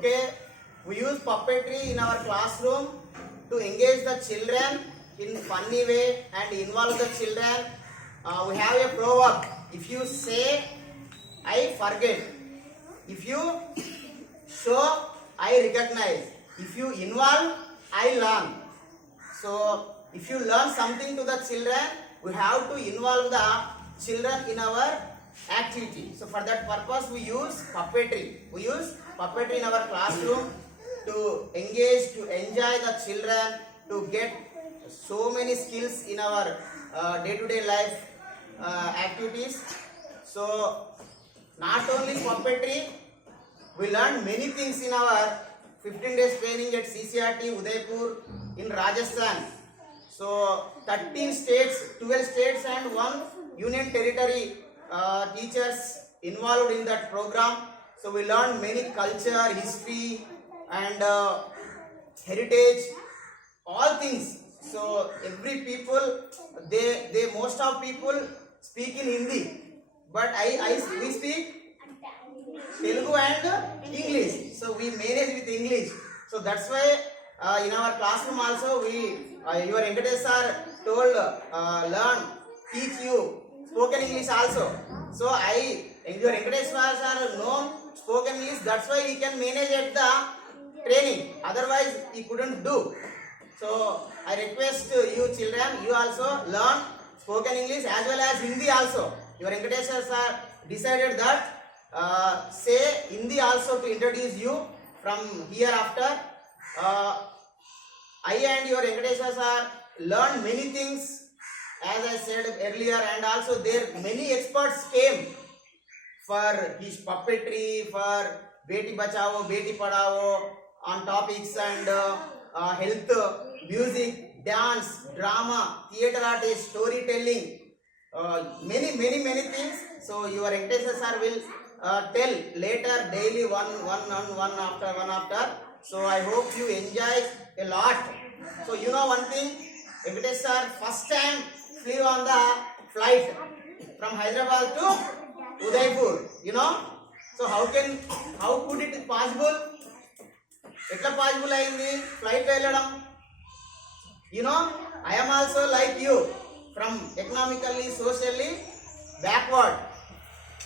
Okay, we use puppetry in our classroom to engage the children in funny way and involve the children. We have a proverb: if you say, I forget. If you show, I recognize. If you involve, I learn. So if you learn something to the children, we have to involve the children in our activity. So for that purpose, we use puppetry. We use puppetry in our classroom to engage, to enjoy the children, to get so many skills in our day-to-day life activities. So not only puppetry, we learned many things in our 15 days training at CCRT Udaipur in Rajasthan. So 13 states, 12 states and 1 union territory teachers involved in that program. So we learned many culture, history and heritage, all things. So every people, they most of people speak in Hindi, but we speak Telugu and English. So we manage with English. So that's why in our classroom also your Venkatesh sir told learn, teach you spoken English also. So your Venkatesh sir know spoken English. That's why he can manage at the training. Otherwise he couldn't do. So I request you children, you also learn spoken English as well as Hindi also. Your Venkatesh sir decided that say Hindi also to introduce you from hereafter. I and your Venkateswar sir learned many things, as I said earlier, and also there many experts came for his puppetry, for Beti Bachao, Beti Padhao on topics and health, music, dance, drama, theatre artist, storytelling, many things. So your Venkateswar sir will tell later daily one after. So I hope you enjoy a lot. So you know one thing, Venkatesh sir first time flew on the flight from Hyderabad to Udaipur, you know. So how could it be possible? Etla possible ayindi flight lo elladam? You know, I am also like you, from economically, socially backward.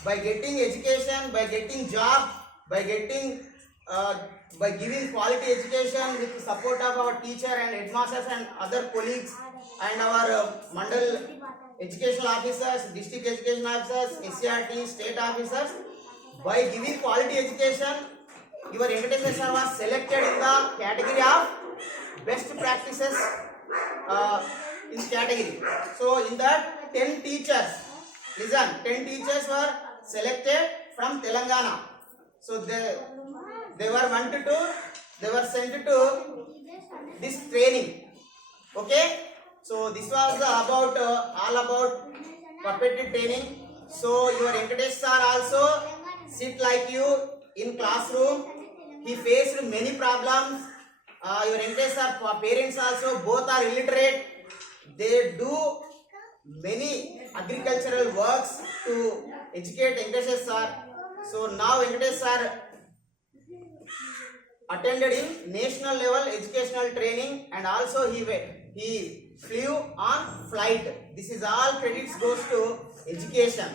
By getting education, by getting job, by giving quality education with the support of our teacher and headmasters and other colleagues and our mandal educational officers, district education officers, SCRT, state officers, by giving quality education, your Venkatesh sir was selected in the category of best practices in category. So in that 10 teachers, listen, 10 teachers were selected from Telangana. So they were sent to this training. Okay, so this was all about puppetry training. So your Venkatesh sir also sit like you in classroom. He faced many problems. Your Venkatesh sir parents also both are illiterate. They do many agricultural works to educate Venkatesh sir. So now Venkatesh sir attended in national level educational training and also he flew on flight. This is all credits goes to education.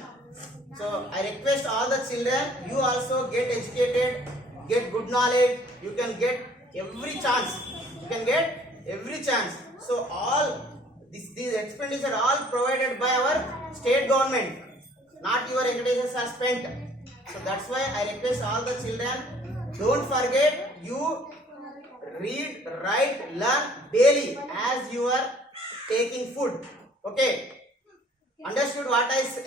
So I request all the children, you also get educated, get good knowledge. You can get every chance. So all these expenditure all provided by our state government, not your Venkatesh sir spent. So that's why I request all the children, don't forget, you read, write, learn daily as you are taking food. Okay, understood what I said?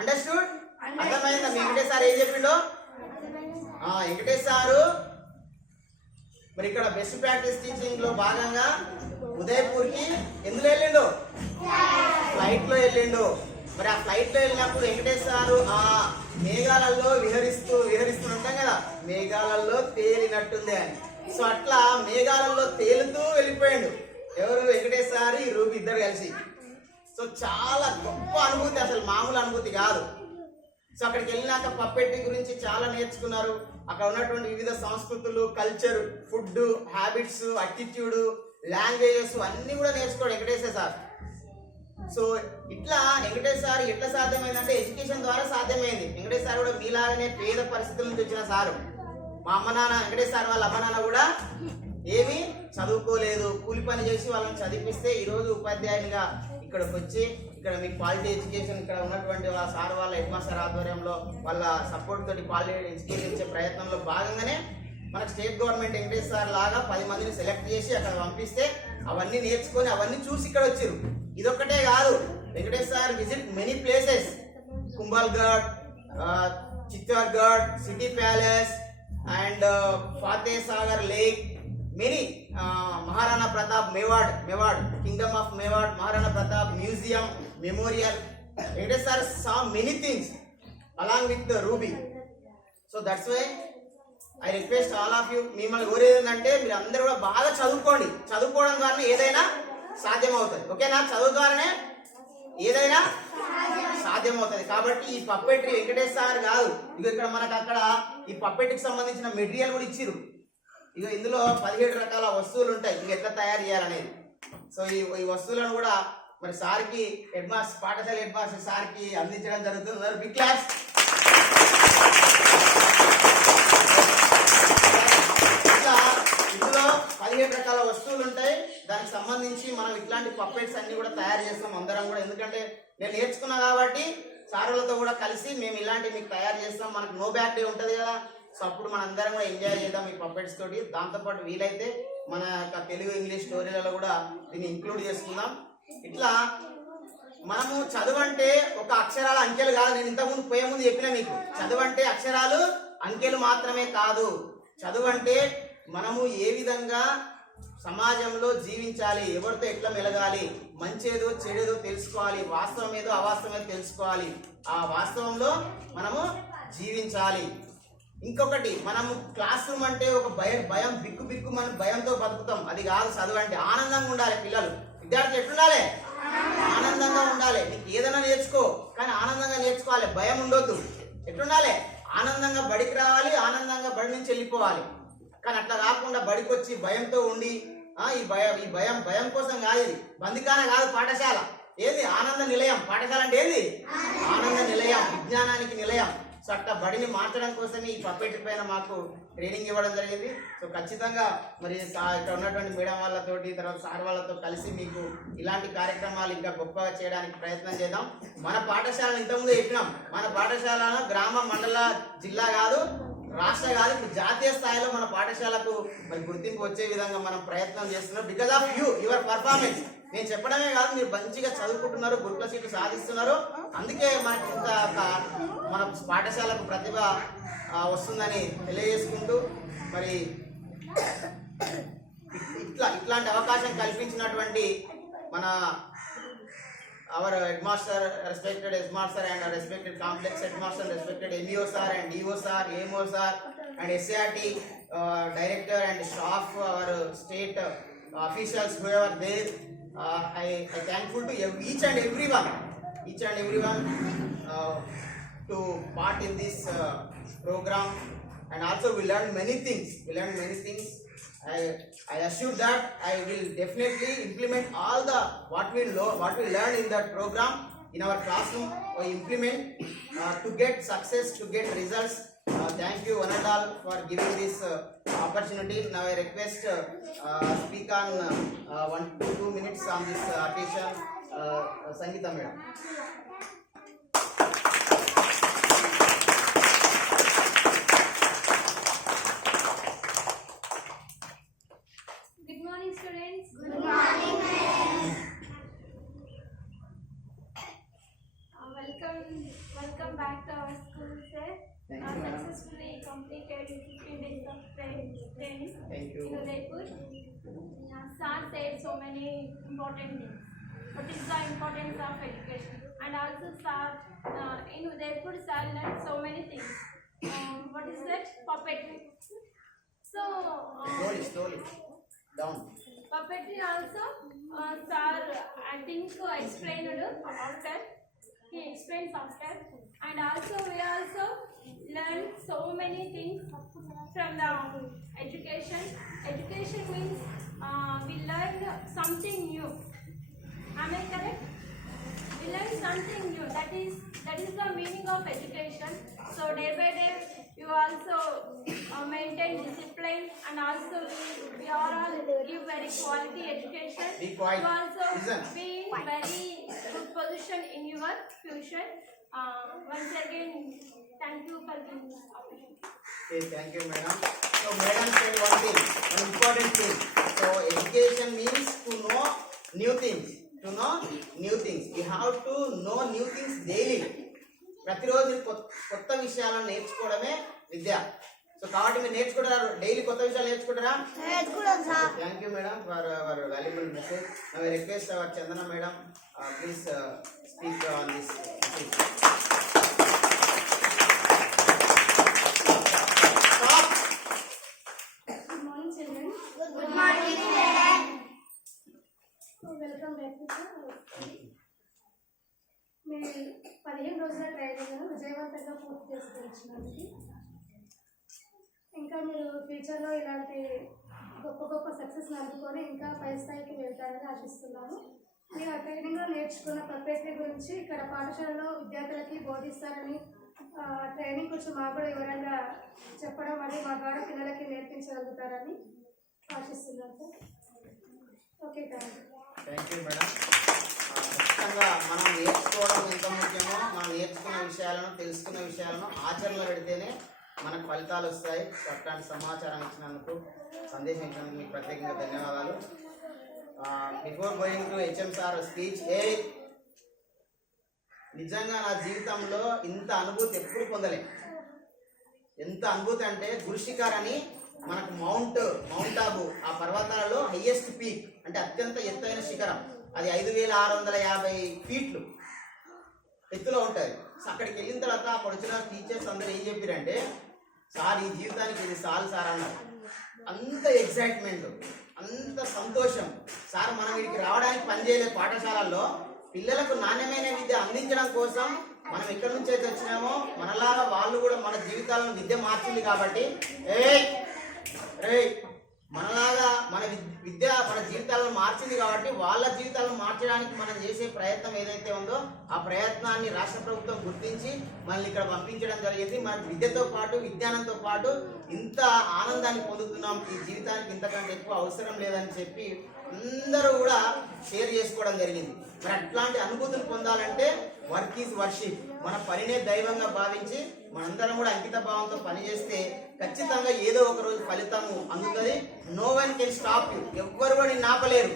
Understood? అర్థమైందా? మీ Venkatesh sir ఏం చెప్పిండో? Venkatesh sir మరి ఇక్కడ best practice teaching లో భాగంగా ఉదయపూర్కి ఎందులో వెళ్ళిండు? Flight లో వెళ్ళిండు. మరి ఆ ఫ్లైట్ లో వెళ్ళినప్పుడు వెంకటేష్ సారు ఆ మేఘాలలో విహరిస్తుంటాం కదా, మేఘాలలో తేలినట్టుంది అని. సో అట్లా మేఘాలలో తేలుతూ వెళ్ళిపోయాడు. ఎవరు? వెంకటేష్ సార్, ఈ రూపి ఇద్దరు కలిసి. సో చాలా గొప్ప అనుభూతి, అసలు మామూలు అనుభూతి కాదు. సో అక్కడికి వెళ్ళినాక పప్పెట్రీ గురించి చాలా నేర్చుకున్నారు. అక్కడ ఉన్నటువంటి వివిధ సంస్కృతులు, culture, food habits, attitude, languages అన్నీ కూడా నేర్చుకోడు వెంకటేశ్వర సార్. సో ఇట్లా వెంకటేష్ సార్ ఎట్లా సాధ్యమైందంటే ఎడ్యుకేషన్ ద్వారా సాధ్యమైంది. వెంకటేష్ సార్ కూడా మీలాగనే పేద పరిస్థితుల నుంచి వచ్చిన సారు. మా అమ్మ నాన్న, వెంకటేష్ సార్ వాళ్ళ అమ్మ నాన్న కూడా ఏమీ చదువుకోలేదు, కూలి పని చేసి వాళ్ళని చదివిస్తే ఈరోజు ఉపాధ్యాయునిగా ఇక్కడికి వచ్చి ఇక్కడ మీకు క్వాలిటీ ఎడ్యుకేషన్ ఇక్కడ ఉన్నటువంటి వాళ్ళ సార్ వాళ్ళ హెడ్ మాస్టర్ ఆధ్వర్యంలో వాళ్ళ సపోర్ట్ తోటి క్వాలిటీ ఎడ్యుకేషన్ ఇచ్చే ప్రయత్నంలో భాగంగానే మనకు స్టేట్ గవర్నమెంట్ వెంకటేష్ సార్ లాగా 10 మందిని సెలెక్ట్ చేసి అక్కడ పంపిస్తే అవన్నీ నేర్చుకొని అవన్నీ చూసి ఇక్కడ వచ్చారు. ఇదొక్కటే కాదు, Venkatesh sir visit many places, Kumbhalgarh, Chittorgarh, city palace and Fateh Sagar lake, many Maharana Pratap Mewar kingdom of Mewar, Maharana Pratap museum, memorial. Venkatesh sir saw many things along with Ruby. So that's why I request all of you, మిమ్మల్ని కోరేది ఏంటంటే మీరు అందరూ కూడా బాగా చదువుకోండి. చదువుకోవడం ద్వారా ఏదైనా సాధ్యమవుతుంది. ఓకేనా? చదువు ద్వారానే ఏదైనా సాధ్యమవుతుంది. కాబట్టి ఈ పప్పెట్రీ వెంకటేష్ సార్ కాదు, ఇక ఇక్కడ మనకు అక్కడ ఈ పప్పెట్రీకి సంబంధించిన మెటీరియల్ కూడా ఇచ్చిరు. ఇక ఇందులో 17 రకాల వస్తువులు ఉంటాయి, ఇవి ఎట్లా తయారు చేయాలనేది. సో ఈ వస్తువులను కూడా మరి సార్కి హెడ్ మాస్టర్, పాఠశాల హెడ్ మాస్టర్ సార్కి అందించడం జరుగుతుంది. Big class. ఇందులో 17 రకాల వస్తువులు ఉంటాయి. దానికి సంబంధించి మనం ఇట్లాంటి పప్పెట్స్ అన్ని కూడా తయారు చేస్తాం అందరం కూడా. ఎందుకంటే నేను నేర్చుకున్నా కాబట్టి సారులతో కూడా కలిసి మేము ఇలాంటివి మీకు తయారు చేస్తాం. మనకు నో బ్యాక్ డే ఉంటుంది కదా, సో అప్పుడు మన అందరం కూడా ఎంజాయ్ చేద్దాం ఈ పప్పెట్స్ తోటి. దాంతోపాటు వీలైతే మన యొక్క తెలుగు ఇంగ్లీష్ స్టోరీలలో కూడా దీన్ని ఇంక్లూడ్ చేసుకుందాం. ఇట్లా మనము చదువు అంటే ఒక అక్షరాల అంకెలు కాదు. నేను ఇంతకుముందు పోయే ముందు చెప్పిన మీకు, చదువు అంటే అక్షరాలు అంకెలు మాత్రమే కాదు. చదువు అంటే మనము ఏ విధంగా సమాజంలో జీవించాలి, ఎవరితో ఎట్లా మెలగాలి, మంచేదో చెడేదో తెలుసుకోవాలి, వాస్తవం ఏదో అవాస్తవం ఏదో తెలుసుకోవాలి, ఆ వాస్తవంలో మనము జీవించాలి. ఇంకొకటి, మనము క్లాస్ రూమ్ అంటే ఒక భయం బిక్కు మనం భయంతో బతుకుతాం. అది కాదు చదువు అంటే. ఆనందంగా ఉండాలి. పిల్లలు, విద్యార్థులు ఎట్లుండాలి? ఆనందంగా ఉండాలి. నీకు ఏదైనా నేర్చుకో, కానీ ఆనందంగా నేర్చుకోవాలి, భయం ఉండొద్దు. ఎట్లుండాలి? ఆనందంగా బడికి రావాలి, ఆనందంగా బడి నుంచి వెళ్ళిపోవాలి. కానీ అట్లా కాకుండా బడికి వచ్చి భయంతో ఉండి ఈ భయం కోసం కాదు. ఇది బందికాన కాదు పాఠశాల. ఏది? ఆనంద నిలయం. పాఠశాల అంటే ఏంది? ఆనంద నిలయం, విజ్ఞానానికి నిలయం. సో అట్లా బడిని మార్చడం కోసమే ఈ పప్పెట్రీ పైన మాకు ట్రైనింగ్ ఇవ్వడం జరిగింది. సో ఖచ్చితంగా మరి ఇక్కడ ఉన్నటువంటి మేడం వాళ్ళతోటి, తర్వాత సార్ వాళ్ళతో కలిసి మీకు ఇలాంటి కార్యక్రమాలు ఇంకా గొప్పగా చేయడానికి ప్రయత్నం చేద్దాం. మన పాఠశాలను ఇంతకుముందు చెప్పినాం, మన పాఠశాలను గ్రామ, మండల, జిల్లా కాదు, రాష్ట్ర కాదు, ఇప్పుడు జాతీయ స్థాయిలో మన పాఠశాలకు మరి గుర్తింపు వచ్చే విధంగా మనం ప్రయత్నం చేస్తున్నాం. Because of your performance. నేను చెప్పడమే కాదు, మీరు మంచిగా చదువుకుంటున్నారు, గురుకుల సీట్లు సాధిస్తున్నారు. అందుకే మనకి ఇంత మన పాఠశాలకు ప్రతిభ వస్తుందని తెలియజేసుకుంటూ మరి ఇట్లాంటి అవకాశం కల్పించినటువంటి మన our headmaster, respected headmaster and our respected complex headmaster, respected MEO sir and DO sir, AMO sir and SART director and staff, our state officials who are there. I thankful to each and everyone to part in this program, and also we learned many things. I assure that I will definitely implement all the what we learn in that program in our classroom. We implement to get success, to get results. Thank you one and all for giving this opportunity. Now I request speak on 1 to 2 minutes on this occasion, Sangeeta madam. Students, good morning. Welcome back to our school, sir. Successfully completed 15 days of training. Thank you. In Udaipur. Sir said so many important things. What is the importance of education? And also, sir, in Udaipur, sir learned so many things. What is that? Puppetry. So. Slowly. Down. Puppetry also, sir, I think explained about that. he explains after. And also we also learn so many things from the education. Education means we learn something new. Am I correct? We learn something new. That is the meaning of education. So day by day you also maintain discipline, and also we are all give very quality education. Be quiet. You also Listen. be in very good position in your future. Once again, thank you for this opportunity. Okay, thank you, madam. So, madam said one thing, one important thing. So, education means to know new things. To know new things. We have to know new things daily. ప్రతిరోజు కొత్త విషయాలను నేర్చుకోవడమే విద్య. So కాబట్టి మీరు నేర్చుకుంటారు, daily కొత్త విషయాలు నేర్చుకుంటారా? Thank you madam for our valuable message. I request our Chandana madam, please speak on this. Good morning, children. Good morning, children. Welcome back to the మేము 15 రోజుల ట్రైనింగ్ విజయవంతంగా పూర్తి చేసుకొచ్చినందుకు ఇంకా మీరు ఫ్యూచర్లో ఇలాంటి గొప్ప గొప్ప సక్సెస్ అందుకొని ఇంకా పై స్థాయికి వెళ్తారని ఆశిస్తున్నాను. మీరు ఆ ట్రైనింగ్లో నేర్చుకున్న పర్ఫెక్ట్లీ గురించి ఇక్కడ పాఠశాలలో విద్యార్థులకి బోధిస్తారని ట్రైనింగ్ కొంచెం మాకు కూడా వివరంగా చెప్పడం మరియు మా ద్వారా పిల్లలకి నేర్పించగలుగుతారని ఆశిస్తున్నాను sir. Okay, thank you madam. ఖచ్చితంగా మనం నేర్చుకోవడం ఎంత ముఖ్యమో, మనం నేర్చుకున్న విషయాలను, తెలుసుకున్న విషయాలను ఆచరణలో పెడితేనే మనకు ఫలితాలు వస్తాయి. సో అట్లాంటి సమాచారం ఇచ్చినందుకు, సందేశం ఇచ్చినందుకు మీకు ప్రత్యేకంగా ధన్యవాదాలు. Before going to HM sir speech, నిజంగా నా జీవితంలో ఇంత అనుభూతి ఎప్పుడు పొందలే. ఎంత అనుభూతి అంటే, గురుశిఖర్ అని మనకు మౌంట్ ఆబు, ఆ పర్వతాలలో హైయెస్ట్ పీక్ అంటే అత్యంత ఎత్తైన శిఖరం, అది 5650 ఫీట్లు ఎత్తులో ఉంటుంది. సో అక్కడికి వెళ్ళిన తర్వాత అక్కడ వచ్చిన టీచర్స్ అందరూ ఏం చెప్పారంటే, సార్ ఈ జీవితానికి ఇది చాలు సార్ అన్నారు. అంత ఎక్సైట్మెంట్, అంత సంతోషం. సార్ మనం వీడికి రావడానికి పనిచేయలేదు, పాఠశాలల్లో పిల్లలకు నాణ్యమైన విద్య అందించడం కోసం మనం ఎక్కడి నుంచి అయితే వచ్చినామో మనలాగా వాళ్ళు కూడా మన జీవితాలను విద్య మార్చింది కాబట్టి మనలాగా మన విద్య మన జీవితాలను మార్చింది కాబట్టి వాళ్ళ జీవితాలను మార్చడానికి మనం చేసే ప్రయత్నం ఏదైతే ఉందో ఆ ప్రయత్నాన్ని రాష్ట్ర ప్రభుత్వం గుర్తించి మనల్ని ఇక్కడ పంపించడం జరిగింది. మన విద్యతో పాటు, విజ్ఞానంతో పాటు ఇంత ఆనందాన్ని పొందుతున్నాం, ఈ జీవితానికి ఇంతకంటే ఎక్కువ అవసరం లేదని చెప్పి అందరూ కూడా షేర్ చేసుకోవడం జరిగింది. మరి అట్లాంటి అనుభూతులు పొందాలంటే వర్క్ ఈజ్ వర్షిప్, మన పనినే దైవంగా భావించి మనందరం కూడా అంకిత భావంతో పనిచేస్తే ఖచ్చితంగా ఏదో ఒక రోజు ఫలితము అందుతుంది. No one can stop you, ఎవ్వరు కూడా నిన్ను ఆపలేరు.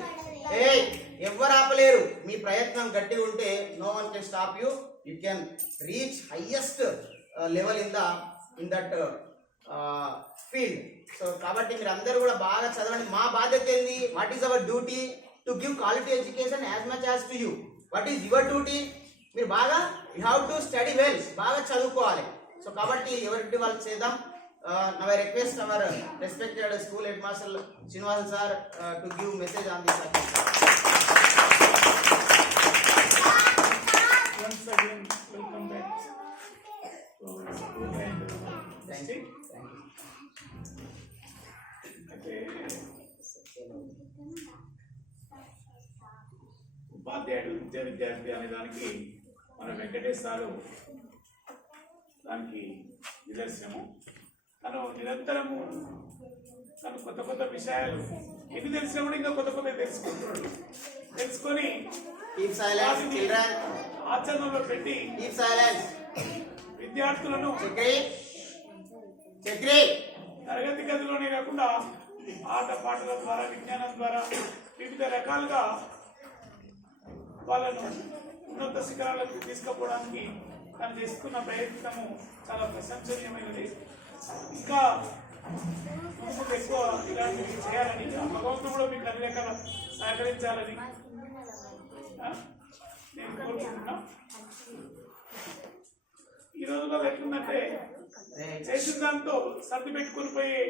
ఎవ్వరు ఆపలేరు. మీ ప్రయత్నం గట్టిగా ఉంటే no one can stop you. You can reach highest level in that field. So కాబట్టి మీరు అందరూ కూడా బాగా చదవండి. మా బాధ్యత ఏంది? What is our duty? To give quality education as much as to you. What is your duty? మీరు బాగా you have to study well, బాగా చదువుకోవాలి. సో కాబట్టి ఎవరి వాళ్ళు చేద్దాం. Now I request our respected school headmaster Srinivas sir to give message on this subject. Once again, welcome back. So, school and Thank you. okay. ఉపాధ్యాయుడు విద్యార్థి అనే దానికి మన వెంకటేష్ సారు దానికి నిదర్శనము. తను నిరంతరము తను కొత్త కొత్త విషయాలు ఎన్ని తెలిసినా కూడా ఇంకా కొత్త కొత్త తెలుసుకుంటున్నాడు. తెలుసుకొని Keep silence, children. ఆచరణలో పెట్టి Keep silence. విద్యార్థులను Chakri. తరగతి గదిలోనే కాకుండా ఆట పాటల ద్వారా, విజ్ఞానం ద్వారా వివిధ రకాలుగా వాళ్ళను ఉన్నత శిఖరాలకు తీసుకుపోవడానికి తను చేసుకున్న ప్రయత్నము చాలా ప్రశంసనీయమైనది. ఇంకా ముందుకు ఎక్కువ ఇలాంటివి చేయాలని, భగవంతుడు కూడా మీకు అన్ని రకాల సహకరించాలని నేను కోరుకుంటున్నా. ఈ రోజుల్లో ఎట్లుందంటే చేసిన దాంతో సర్ది పెట్టుకుని పోయే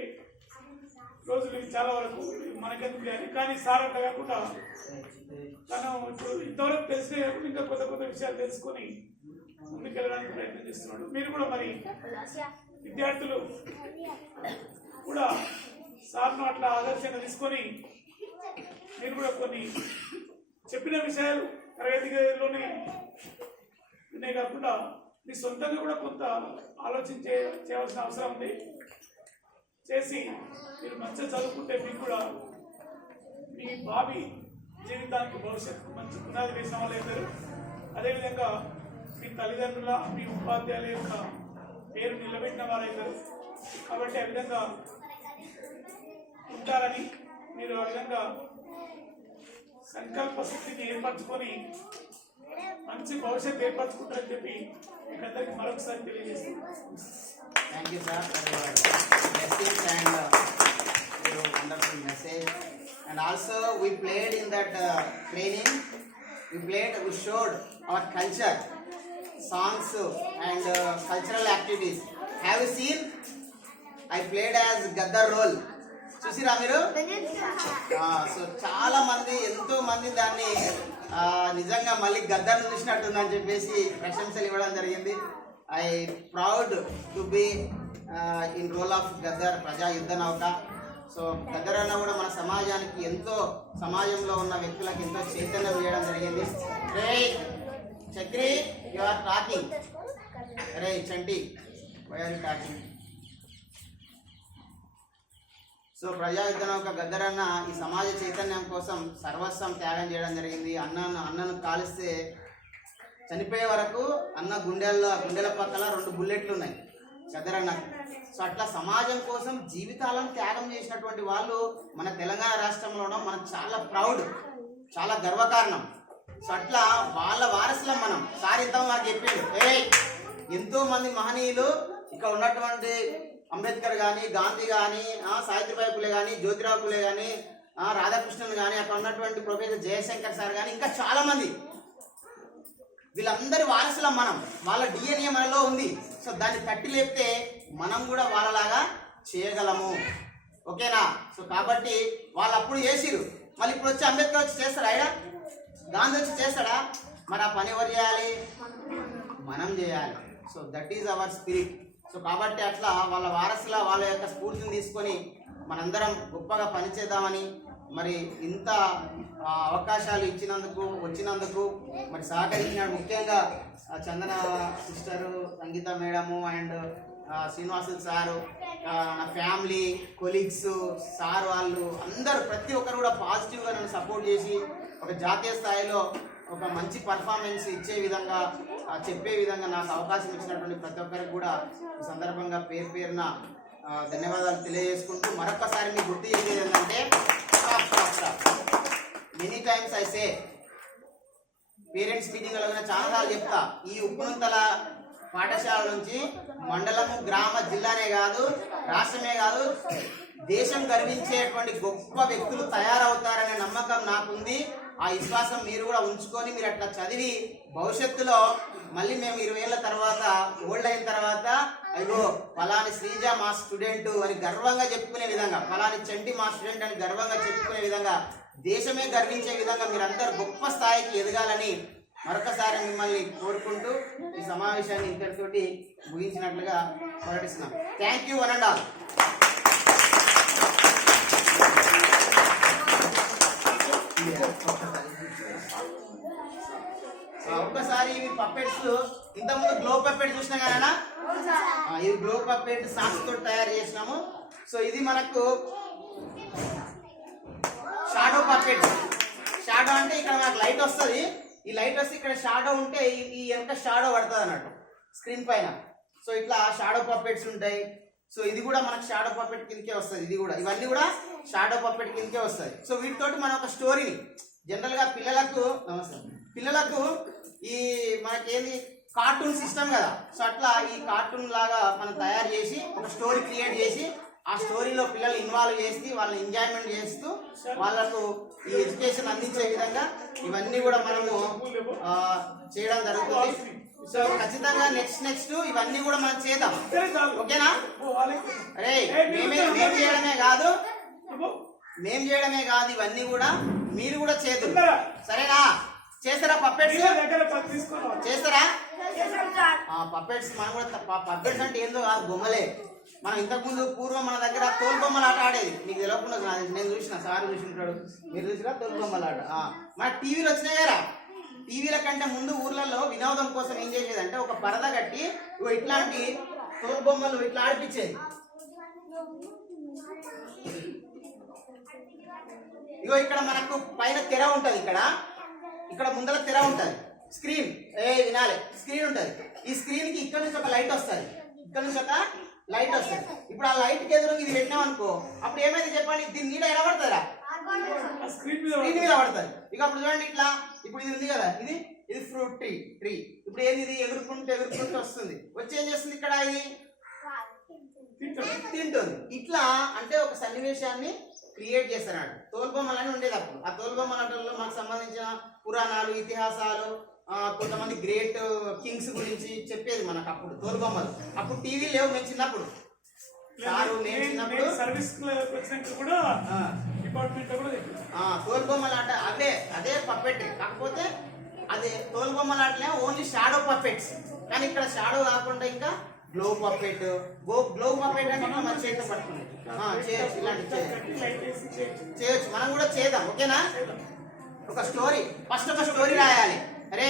రోజులు చాలా వరకు మనకెందుకు కానీ, కానీ సార్ అట్లా కాకుండా తను ఇప్పుడు ఇంతవరకు తెలిసే ఇంకా కొత్త కొత్త విషయాలు తెలుసుకొని ముందుకెళ్ళడానికి ప్రయత్నం చేస్తున్నాడు. మీరు కూడా మరి విద్యార్థులు కూడా సార్ను అట్లా ఆదర్శంగా తీసుకొని మీరు కూడా కొన్ని చెప్పిన విషయాలు తరగతి గదిలోనే ఉన్నాయి కాకుండా మీ సొంతంగా కూడా కొంత ఆలోచన చేయవలసిన అవసరం ఉంది. చేసి మీరు మంచిగా చదువుకుంటే మీకు కూడా మీ భావి జీవితానికి భవిష్యత్తు మంచి పునాది వేసిన వాళ్ళు అవుతారు. అదేవిధంగా మీ తల్లిదండ్రుల మీ ఉపాధ్యాయుల యొక్క పేరు నిలబెట్టిన వారు అవుతారు. కాబట్టి ఆ విధంగా ఉంటారని మీరు ఆ విధంగా సంకల్ప శక్తిని ఏర్పరచుకొని మంచి భవిష్యత్తు ఏర్పరచుకుంటారని చెప్పి మీకు అందరికీ మరొకసారి తెలియజేస్తున్నాను. Thank you, sir, for your blessings and your wonderful message. And also, we played in that training. We showed our culture, songs, and cultural activities. Have you seen? I played as Gaddar role. చూసిరా మీరు? So చాలా మంది, ఎంతో మంది దాన్ని నిజంగా మళ్ళీ గద్దర్ను చూసినట్టుందని చెప్పేసి ప్రశంసలు ఇవ్వడం జరిగింది. I proud to be in role of Gaddar Praja యుద్ధ నౌక. సో గద్దర్ అన్న కూడా మన సమాజానికి ఎంతో, సమాజంలో ఉన్న వ్యక్తులకు ఎంతో చైతన్యం చేయడం జరిగింది. రే చక్రి, యు ఆర్ టాకింగ్. రే Chanti, why are you talking? So ప్రజా యుద్ధ నౌక గద్దర్ అన్న ఈ సమాజ చైతన్యం కోసం సర్వస్వం త్యాగం చేయడం జరిగింది. అన్నను కాలిస్తే చనిపోయే వరకు అన్న గుండెల పక్కల 2 బుల్లెట్లు ఉన్నాయి గద్దర్ అన్న. సో అట్లా సమాజం కోసం జీవితాలను త్యాగం చేసినటువంటి వాళ్ళు మన తెలంగాణ రాష్ట్రంలో ఉండడం మనకు చాలా ప్రౌడ్, చాలా గర్వకారణం. సో అట్లా వాళ్ళ వారసులం మనం. సార్ ఇంత మాకు చెప్పాడు, ఎంతో మంది మహనీయులు ఇక్కడ ఉన్నటువంటి అంబేద్కర్ కానీ, గాంధీ కానీ, సావిత్రిబాయి పులే కానీ, జ్యోతిరావు పులే కానీ, రాధాకృష్ణన్ కానీ, అక్కడ ఉన్నటువంటి ప్రొఫెసర్ జయశంకర్ సార్ కానీ, ఇంకా చాలా మంది, వీళ్ళందరి వారసులం మనం. వాళ్ళ డిఎన్ఏ మనలో ఉంది. సో దాన్ని తట్టి లేపితే మనం కూడా వాళ్ళలాగా చేయగలము. ఓకేనా? సో కాబట్టి వాళ్ళు అప్పుడు చేసిరు, మళ్ళీ ఇప్పుడు వచ్చి అంబేద్కర్ వచ్చి చేస్తాడా? ఆయన గాంధీ వచ్చి చేస్తాడా? మరి ఆ పని ఎవరు చేయాలి? మనం చేయాలి. So that is our spirit. So కాబట్టి అట్లా వాళ్ళ వారసుల వాళ్ళ యొక్క స్ఫూర్తిని తీసుకొని మనందరం గొప్పగా పనిచేద్దామని, మరి ఇంత అవకాశాలు వచ్చినందుకు మరి సహకరించినాడు. ముఖ్యంగా Chandana sister, Sangeetha madam and Srinivasulu sir, నా ఫ్యామిలీ, కొలీగ్స్, సార్ వాళ్ళు అందరూ ప్రతి ఒక్కరు కూడా పాజిటివ్గా నన్ను సపోర్ట్ చేసి ఒక జాతీయ స్థాయిలో ఒక మంచి పర్ఫార్మెన్స్ ఇచ్చే విధంగా, చెప్పే విధంగా నాకు అవకాశం ఇచ్చినటువంటి ప్రతి ఒక్కరికి కూడా ఈ సందర్భంగా పేరున ధన్యవాదాలు తెలియజేసుకుంటూ మరొకసారి మీకు గుర్తు చేసేది ఏంటంటే, many times I say, parents మీటింగ్లో చాలా చెప్తా, ఈ ఉప్పునంతల పాఠశాల నుంచి మండలము, గ్రామ, జిల్లానే కాదు, రాష్ట్రమే కాదు, దేశం గర్వించేటువంటి గొప్ప వ్యక్తులు తయారవుతారనే నమ్మకం నాకుంది. ఆ విశ్వాసం మీరు కూడా ఉంచుకొని మీరు అట్లా చదివి భవిష్యత్తులో మళ్ళీ మేము 20 ఏళ్ళ తర్వాత, ఓల్డ్ అయిన తర్వాత, అయ్యో ఫలాని శ్రీజ మా స్టూడెంట్ అని గర్వంగా చెప్పుకునే విధంగా, ఫలాని చంటి మా స్టూడెంట్ అని గర్వంగా చెప్పుకునే విధంగా, దేశమే గర్వించే విధంగా మీరందరూ గొప్ప స్థాయికి ఎదగాలని మరొకసారి మిమ్మల్ని కోరుకుంటూ ఈ సమావేశాన్ని ఇంతటితోటి ముగించినట్లుగా ప్రకటిస్తున్నాం. Thank you one and all. ఒక్కసారి ఇవి పప్పెట్స్, ఇంతకుముందు గ్లో పప్పెట్ చూసినా కదా, ఇవి గ్లో పప్పెట్ సాక్స్ తోటి తయారు చేసినాము. సో ఇది మనకు షాడో పప్పెట్. షాడో అంటే ఇక్కడ మనకు లైట్ వస్తుంది, ఈ లైట్ వస్తే ఇక్కడ షాడో ఉంటే ఈ వెనక షాడో పడుతుంది అన్నట్టు స్క్రీన్ పైన. సో ఇట్లా షాడో పప్పెట్స్ ఉంటాయి. సో ఇది కూడా మనకు షాడో పప్పెట్ కిందకే వస్తుంది. ఇది కూడా, ఇవన్నీ కూడా షాడో పప్పెట్ కిందకే వస్తాయి. సో వీటితోటి మనం ఒక స్టోరీని జనరల్గా పిల్లలకు ఈ మనకేంది కార్టూన్ సిస్టమ్ కదా, సో అట్లా ఈ కార్టూన్ లాగా మనం తయారు చేసి ఒక స్టోరీ క్రియేట్ చేసి ఆ స్టోరీలో పిల్లలు ఇన్వాల్వ్ చేసి వాళ్ళని ఎంజాయ్మెంట్ చేస్తూ వాళ్ళకు ఈ ఎడ్యుకేషన్ అందించే విధంగా ఇవన్నీ కూడా మనము చేయడం జరుగుతుంది. సో ఖచ్చితంగా నెక్స్ట్ ఇవన్నీ కూడా మనం చేద్దాం. ఓకేనా? అరే మేము చేయడమే కాదు, ఇవన్నీ కూడా మీరు కూడా చేద్దాం. సరేనా? చేస్తారా పప్పెట్స్? వీళ్ళ దగ్గర తీసుకోవాలి. చేస్తారా పప్పెట్స్? మనం కూడా పప్పెట్స్ అంటే ఏందో కాదు, బొమ్మలే. మనం ఇంతకుముందు పూర్వం మన దగ్గర తోలుబొమ్మల ఆట ఆడేది, మీకు తెలియకుండా నేను చూసిన, సార్ చూసింటాడు, మీరు చూసినా తోలుబొమ్మల ఆట. మన టీవీలు వచ్చినాయి కదా, టీవీల కంటే ముందు ఊర్లలో వినోదం కోసం ఏం చేసేది అంటే ఒక పరద కట్టి ఇట్లాంటి తోలుబొమ్మలు ఇట్లా ఆడిపించేది. ఇగో ఇక్కడ మనకు పైన తెర ఉంటది, ఇక్కడ ముందర తెర ఉంటది, స్క్రీన్ వినాలి, స్క్రీన్ ఉంటది. ఈ స్క్రీన్ కి ఇక్కడ నుంచి ఒక లైట్ వస్తుంది, ఇక్కడ నుంచి ఒక లైట్ వస్తుంది. ఇప్పుడు ఆ లైట్ కి ఎదురు ఇది పెట్టినాం అనుకో, అప్పుడు ఏమైంది చెప్పండి, దీని నీడ ఎలా పడుతుందా? స్క్రీన్ మీద పడుతుంది. ఇక అప్పుడు చూడండి ఇట్లా, ఇప్పుడు ఇది ఉంది కదా, ఇది ఫ్రూట్ ట్రీ. ఇప్పుడు ఏంది, ఇది ఎగురుకుంటూ వస్తుంది, వచ్చి ఏం చేస్తుంది ఇక్కడ, ఇది తింటుంది. ఇట్లా అంటే ఒక సన్నివేశాన్ని క్రియేట్ చేస్తాడు. తోలుబొమ్మలని ఉండేది అప్పుడు. ఆ తోలుబొమ్మలలో మనకు సంబంధించిన పురాణాలు, ఇతిహాసాలు, కొంతమంది గ్రేట్ కింగ్స్ గురించి చెప్పేది మనకు అప్పుడు తోలుబొమ్మలు. అప్పుడు టీవీ లేవు, మేము చిన్నప్పుడు సర్వీస్ కూడా డిపార్ట్మెంట్ కూడా తోలుబొమ్మలు ఆట అదే పప్పెట్రీ. కాకపోతే అదే తోలుబొమ్మలు ఆటలే ఓన్లీ షాడో పప్పెట్స్. కానీ ఇక్కడ షాడో కాకుండా ఇంకా గ్లో పప్పెట్, పప్పెట్ అంటే మన చేతితో పట్టుకునేది చేయొచ్చు. ఇలాంటి చేయొచ్చు, మనం కూడా చేద్దాం. ఓకేనా? ఒక స్టోరీ, ఫస్ట్ ఒక స్టోరీ రాయాలి. అరే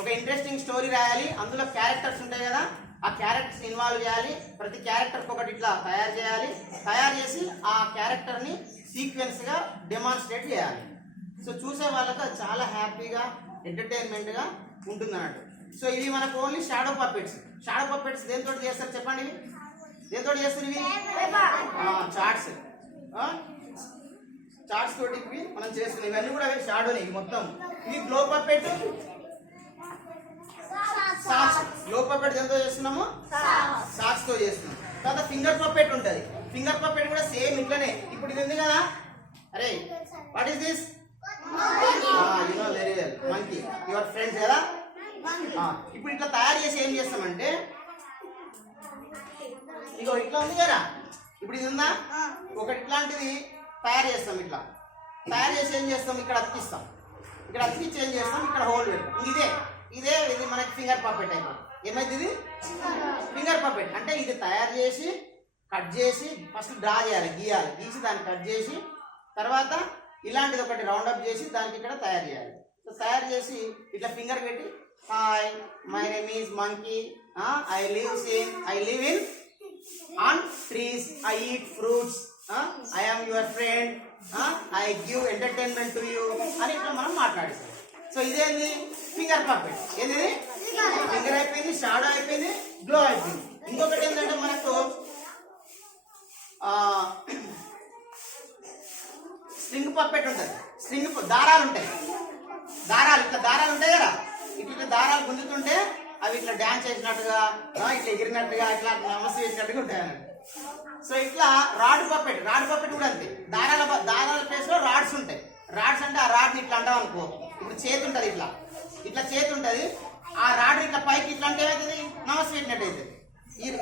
ఒక ఇంట్రెస్టింగ్ స్టోరీ రాయాలి. అందులో క్యారెక్టర్స్ ఉంటాయి కదా, ఆ క్యారెక్టర్స్ ఇన్వాల్వ్ చేయాలి. ప్రతి క్యారెక్టర్ ఒకటి ఇట్లా తయారు చేయాలి. తయారు చేసి ఆ క్యారెక్టర్ ని సీక్వెన్స్ గా డెమాన్స్ట్రేట్ చేయాలి. సో చూసే వాళ్ళకి అది చాలా హ్యాపీగా, ఎంటర్టైన్మెంట్ గా ఉంటుంది అన్నట్టు. సో ఇవి మనకు only shadow puppets. Shadow puppets దేంతో చేస్తారు చెప్పండి? దేంతో చేస్తారు ఇవి? చార్ట్స్ తోటి ఇవి మనం చేస్తున్నాం. ఇవన్నీ కూడా షాడోనే మొత్తం. ఇది glow puppet, socks. Glow puppet దేంతో చేస్తున్నాము? సాక్స్ తో చేస్తున్నాం. తర్వాత ఫింగర్ పప్పెట్ ఉంటుంది. ఫింగర్ పప్పెట్ కూడా సేమ్ ఇట్లనే. ఇప్పుడు ఇది ఉంది కదా, అరే what is this? You know very well, monkey, your friends కదా. ఇప్పుడు ఇట్లా తయారు చేసి ఏం చేస్తామంటే, ఇగో ఇట్లా ఉంది కదా, ఇప్పుడు ఇది ఉందా, ఒకటి ఇట్లాంటిది తయారు చేస్తాం. ఇట్లా తయారు చేసి ఏం చేస్తాం, ఇక్కడ అతికిస్తాం. ఇక్కడ అతికిచ్చి ఏం చేస్తాం, ఇక్కడ హోల్ పెడతాం. ఇది మనకి ఫింగర్ పప్పెట్ అయిపోయింది. ఏమైంది? ఇది ఫింగర్ పప్పెట్ అంటే ఇది తయారు చేసి కట్ చేసి ఫస్ట్ డ్రా చేయాలి, గీసి దాన్ని కట్ చేసి తర్వాత ఇలాంటిది ఒకటి రౌండ్ అప్ చేసి దానికి ఇక్కడ తయారు చేయాలి. సో తయారు చేసి ఇట్లా ఫింగర్ పెట్టి, hi my name is monkey, I live in on trees, I eat fruits, I am your friend, I give entertainment to you అని ఇట్లా మనం మాట్లాడేస్తాం. సో ఇదేంది? Finger puppet. ఏది? ఫింగర్ అయిపోయింది, షాడో అయిపోయింది, గ్లో అయిపోయింది. ఇంకొకటి ఏంటంటే మనకు స్ట్రింగ్ పప్పెట్ ఉంటుంది. స్ట్రింగ్ దారాలు ఉంటాయి, ఇట్లా దారాలు ఉంటాయి కదా, ఇట్లా దారాలు గుంజుతుంటే అవి ఇట్లా డాన్స్ చేసినట్టుగా, ఇట్లా ఎగిరినట్టుగా, ఇట్లా నమస్తే చేసినట్టుగా ఉంటాయి అన్నట్టు. సో ఇట్లా రాడ్ పప్పెట్ కూడా అంతే. దారాల ప్లేస్ లో రాడ్స్ ఉంటాయి. రాడ్స్ అంటే ఆ రాడ్ని ఇట్లా అంటాం అనుకో, ఇప్పుడు చేతి ఉంటుంది, ఇట్లా చేతి ఉంటుంది, ఆ రాడ్ ఇట్లా పైకి ఇట్లా అంటే ఏమవుతుంది, నమస్తే పెట్టినట్టు అవుతుంది.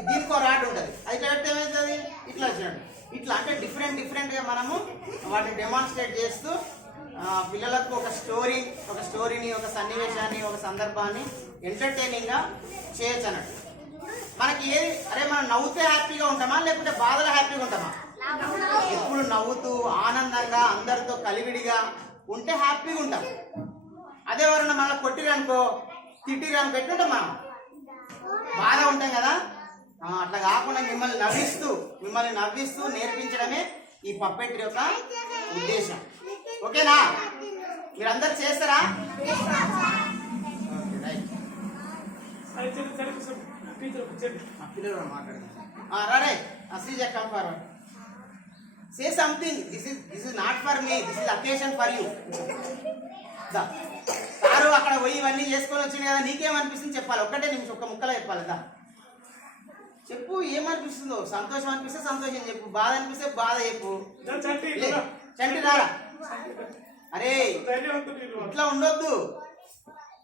దీనికో రాడ్ ఉంటుంది, అది ఇట్లా పెడితే ఏమవుతుంది, ఇట్లా వచ్చినట్టు. ఇట్లా అంటే డిఫరెంట్ గా మనము వాటిని డెమాన్స్ట్రేట్ చేస్తూ పిల్లలకు ఒక స్టోరీని, ఒక సన్నివేశాన్ని, ఒక సందర్భాన్ని ఎంటర్టైనింగ్ గా చేయొచ్చు అన్నట్టు. మనకి ఏది, అరే మనం నవ్వుతే హ్యాపీగా ఉంటామా లేకపోతే బాధలో హ్యాపీగా ఉంటామా? ఎప్పుడు నవ్వుతూ ఆనందంగా అందరితో కలివిడిగా ఉంటే హ్యాపీగా ఉంటాం. అదే ఎవరన్నా మళ్ళీ కొట్టిరనుకో, తిట్టిరని పెట్టుంటాం, మనం బాధ ఉంటాం కదా. అట్లా కాకుండా మిమ్మల్ని నవ్విస్తూ నేర్పించడమే ఈ పప్పెట్రీ యొక్క ఉద్దేశం. ఓకేనా? మీరందరూ చేస్తారా? పిల్లలు మాట్లాడతారు. రారే Sreeja, come forward. Say something. This is not for me. This is occasion for you. Sir అక్కడ పోయి ఇవన్నీ చేసుకొని వచ్చినాయి కదా, నీకేమనిపిస్తుంది చెప్పాలి. ఒక్కటే నిమిషం, ఒక్క ముక్కలో చెప్పాలి. చెప్పు, ఏమనిపిస్తుందో. సంతోషం అనిపిస్తే సంతోషం చెప్పు, బాధ అనిపిస్తే బాధ చెప్పు. చంటి రారా. అరే ఇట్లా ఉండొద్దు.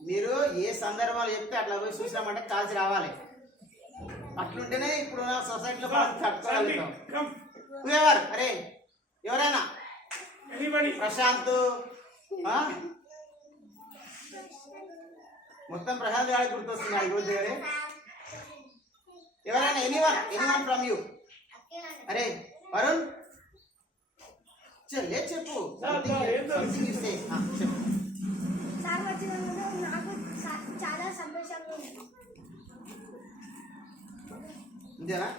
మీరు ఏ సందర్భాలు చెప్తే అట్లా పోయి చూసినామంటే కాల్చి రావాలి. అట్లుంటేనే ఇప్పుడు సొసైటీలో తట్టుకోగలుగుతాం. అరే ఎవరైనా, ప్రశాంత్, మొత్తం ప్రశాంత్ గారికి గుర్తొస్తుంది అది గుర్తు కానీ ఎవరైనా ఎనీవన్ ఫ్రమ్ యూ. అరే వరుణ్ చెల్లే చెప్పు. Something you say. చెప్పు. సార్ వచ్చినందుకు నాకు చాలా సంతోషంగా ఉంది. ఇంతేనా?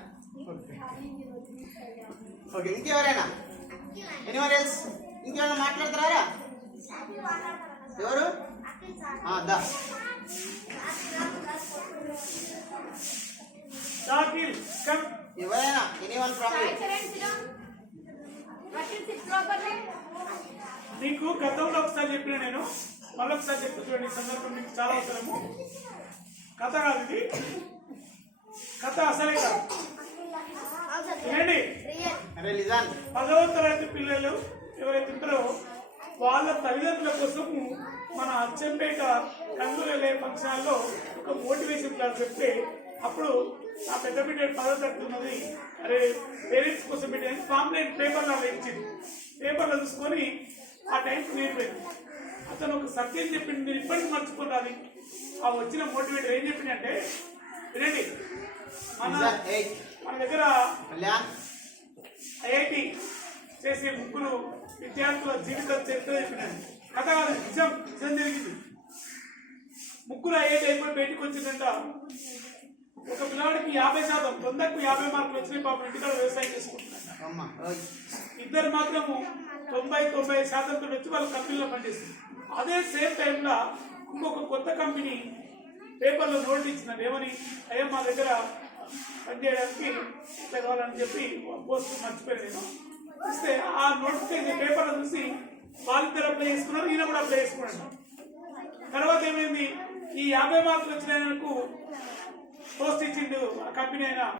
ఓకే ఇంకెవరైనా ఎనీవన్ ఎల్స్ ఇంకెవరైనా మాట్లాడతారా? ఎవరు? దా షాకిల్ కమ్. ఎవరైనా anyone from you. What is it properly? నీకు గతంలో ఒకసారి చెప్పిన నేను మళ్ళీ ఒకసారి చెప్తా చూడండి. ఈ సందర్భం మీకు చాలా అవసరము. కథ కాదు ఇది, కథ అసలే కాదు. వినండి. అరే లిజాన్ 10వ తరగతి పిల్లలు ఎవరైతే ఉంటారో వాళ్ళ తల్లిదండ్రుల కోసము మన అచ్చంపేట కందులు వెళ్ళే ఫంక్షన్లో ఒక మోటివేషన్ క్లాస్ చెప్తే అప్పుడు నా పెద్ద బిడ్డ 10వ తరగతి ఉన్నది. అరే పేరెంట్స్ కోసం పెట్టేది పాంప్లెట్ పేపర్లో ఇచ్చింది. పేపర్లో చూసుకొని ఆ టైంకి నేర్పేది. అతను ఒక సత్యం చెప్పింది, మీరు ఇప్పటికీ మర్చిపోతాది. ఆ వచ్చిన మోటివేటర్ ఏం చెప్పిందంటే వినండి, మన దగ్గర కళ్యాణ్ ఐఐటి చేసే ముగ్గురు విద్యార్థుల జీవిత చరిత్ర చెప్పినాడు. కథ కాదు, నిజం జరిగింది. ముగ్గురు ఐఐటి అయిపోయి బయటకు వచ్చిందంట. ఒక పిల్లవాడికి 50%, 100కు 50 మార్కులు వచ్చినాయి. పాపం ఇంటికాడ వ్యవసాయం చేసుకుంటున్నారు. ఇద్దరు మాత్రము 90% వచ్చి వాళ్ళ కంపెనీలో పనిచేస్తుంది. అదే సేమ్ టైంలో ఇంకొక కొత్త కంపెనీ పేపర్లో నోట్ ఇచ్చినారు. ఏమని? అయ్యా మా దగ్గర పనిచేయడానికి చదవాలని చెప్పి పోస్ట్ మర్చిపోయాను నేను. ఇస్తే ఆ నోటిఫికేషన్ పేపర్లో చూసి వాళ్ళిద్దరు అప్లై చేసుకున్నారు, ఈయన కూడా అప్లై చేసుకున్నాడు. తర్వాత ఏమైంది, ఈ 50 మార్కులు వచ్చిన ఆయనకు పోస్ట్ ఇచ్చిండు ఆ కంపెనీ అయినా.